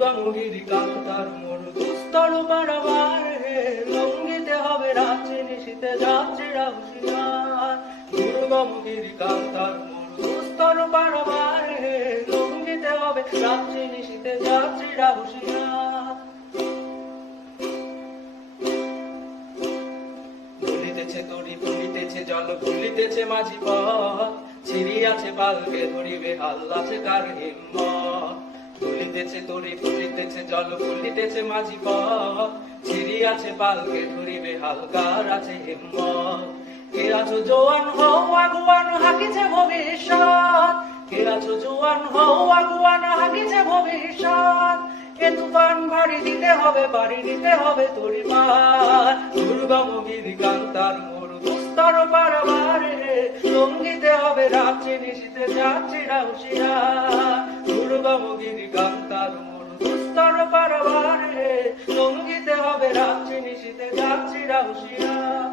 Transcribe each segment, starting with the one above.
দুর্গমগিরি কান্তার মোর দুস্তর পারাবার লঙ্ঘিতে হবে রাত্রি নিশীতে যাত্রীরা হুঁশিয়ার। দুর্গমগিরি কান্তার মোর দুস্তর পারাবার লঙ্ঘিতে হবে রাত্রি নিশীতে যাত্রীরা হুঁশিয়ার। ভুলিতেছে তরি ভুলিতেছে জল ভুলিতেছে মাঝি পথ, ছিড়িয়াছে পালকে ধরিবে হাল আছে কার হিম্মত। ভুলিতেছে তরি ভুলিতেছে জল ভুলিতেছে মাঝি পথ, ছিড়িয়াছে পালকে ধরিবে হাল কার আছে হিম্মত। কে আছো জোয়ান হও আগুয়ান হাকিছে ভবিষ্যৎ, কে আছো জোয়ান হও আগুয়ান হাকিছে ভবিষ্যৎ। এ তুফান ভারী দিতে হবে পাড়ি দিতে হবে তরি পার। দুর্গমগিরি কান্তার মোর দুস্তর পারাবারে লঙ্ঘিতে হবে রাত্রি নিশীতে যাত্রীরা হুঁশিয়ার। দুর্গমগিরি কান্তার মোর দুস্তর পারাবারে লঙ্ঘিতে হবে রাত্রি নিশীতে যাত্রীরা হুঁশিয়ার।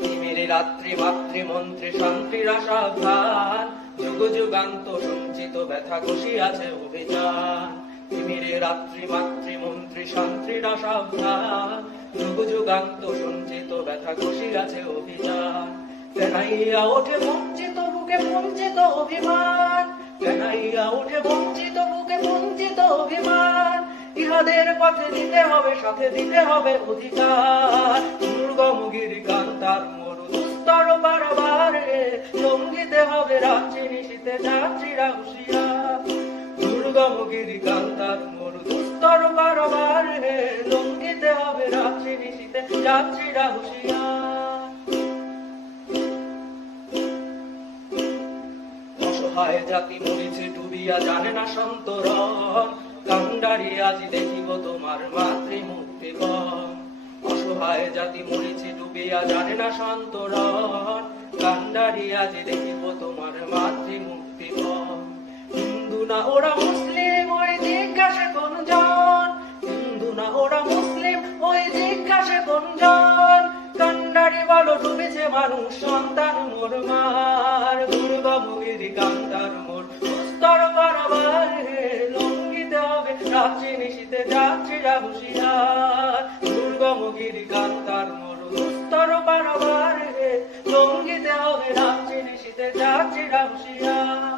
তিমিরে রাত্রি মাতৃমন্ত্রী শান্তিরা সাবধান, যুগ যুগান্ত সঞ্চিত ব্যথা ঘষিয়াছে অভিযান। তিমিরে রাত্রি মাতৃমন্ত্রী শান্তিরা সাবধান, যুগ যুগান্ত সঞ্চিত ব্যথা ঘষিয়াছে অভিযান। ফেনাইয়া ওঠে বঞ্চিত বুকে বঞ্চিত অভিমান, ফেনাইয়া ওঠে বঞ্চিত বুকে বঞ্চিত অভিমান। ইহাদের পথে দিতে হবে সাথে দিতে হবে অধিকার। দুর্গমগিরি কান্তার মোর দুস্তর পারাবারে লঙ্ঘিতে হবে রাত্রি নিশীতে যাত্রীরা হুঁশিয়ার। দুর্গমগিরি কান্তার মোর দুস্তর পারাবারে লঙ্ঘিতে হবে রাত্রি নিশীতে যাত্রীরা হুঁশিয়ার। অসহায় জাতি মরিছে ডুবিয়া জানে না সন্তরণ, কান্ডারি আজি দেখিব তোমার মাতৃমূর্তিপণ। অসহায় জাতি মরিছে ডুবিয়া জানে না সন্তরণ, কান্ডারি আজি দেখিব তোমার মাতৃমূর্তিপণ। হিন্দু না ওরা মুসলিম ওই জিজ্ঞাসে কোন জন, হিন্দু না ওরা মুসলিম ওই জিজ্ঞাসে কোন জন। কান্ডারি বলো ডুবেছে মানুষ সন্তান মোর মার। দুর্গমগিরি কান্তার মোর দুস্তর পারাবারে লঙ্ঘিতে হবে রাত্রি নিশীতে যাত্রীরা হুঁশিয়ার। দুর্গমগিরি কান্তার মোর দুস্তর পারাবারে লঙ্ঘিতে হবে রাত্রি নিশীতে যাত্রীরা হুঁশিয়ার।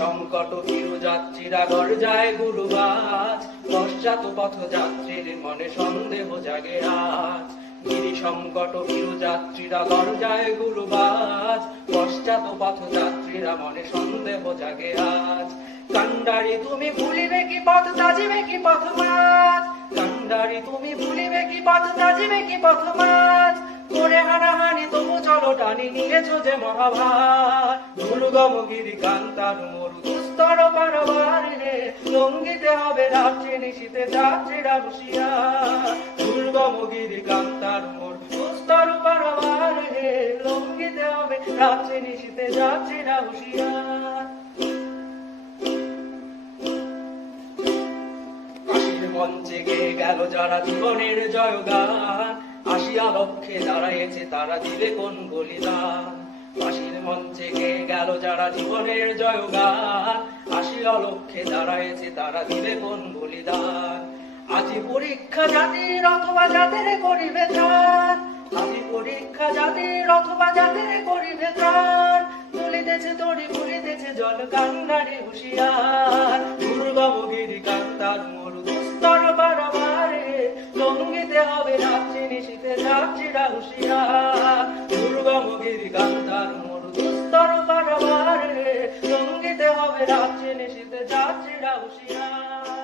সংকট হিরো যাত্রীরা গর্জায় গুরুবাজ, পশ্চাৎ পথ যাত্রীর মনে সন্দেহ জাগে আজ। গিরি সংকট হিরো যাত্রীরা গর্জায় গুরুবাজ, পশ্চাৎ পথ যাত্রীরা মনে সন্দেহ জাগে আজ। কান্ডারি তুমি ভুলিবে কি পথ তাজিবে কি পথ মাঝ, কান্ডারি তুমি ভুলিবে কি পথ তাজিবে কি পথ মাঝ। করে হানাহানি তবু চলো টানি নিয়েছো যে মহাভার। দুর্গমগিরি কান্তার মোর দুস্তর পারাবারে লঙ্ঘিতে হবে রাত্রি নিশীতে যাত্রীরা হুঁশিয়ার। দুর্গমগিরি কান্তার মোর দুস্তর পারাবারে লঙ্ঘিতে হবে রাত্রি নিশীতে যাত্রীরা হুঁশিয়ার। কাশীর মঞ্চে গেয়ে গেল যারা জীবনের জয়গান, আসিয়া লক্ষ্যে দাঁড়াইছে তারা দিলে কোন বলিদান। ফাঁসির মঞ্চে গেয়ে গেল যারা জীবনের জয়গান, আসিয়া লক্ষ্যে দাঁড়াইছে তারা দিলে কোন বলিদান। আজি পরীক্ষা জাতির অথবা জাতের করিবে ত্রাণ, আজি পরীক্ষা জাতির অথবা জাতের করিবে ত্রাণ। ভুলিতেছে তরি ভুলিতেছে জল কান্ডারি হুঁশিয়ার। দুর্গমগিরি কান্তার মোর দুস্তর পারাবারে লঙ্ঘিতে হবে রাত্রি নিশীতে যাত্রীরা হুঁশিয়ার। দুর্গমগিরি কান্তার মোর দুস্তর পারাবারে লঙ্ঘিতে হবে রাত্রি নিশীতে যাত্রীরা হুঁশিয়ার।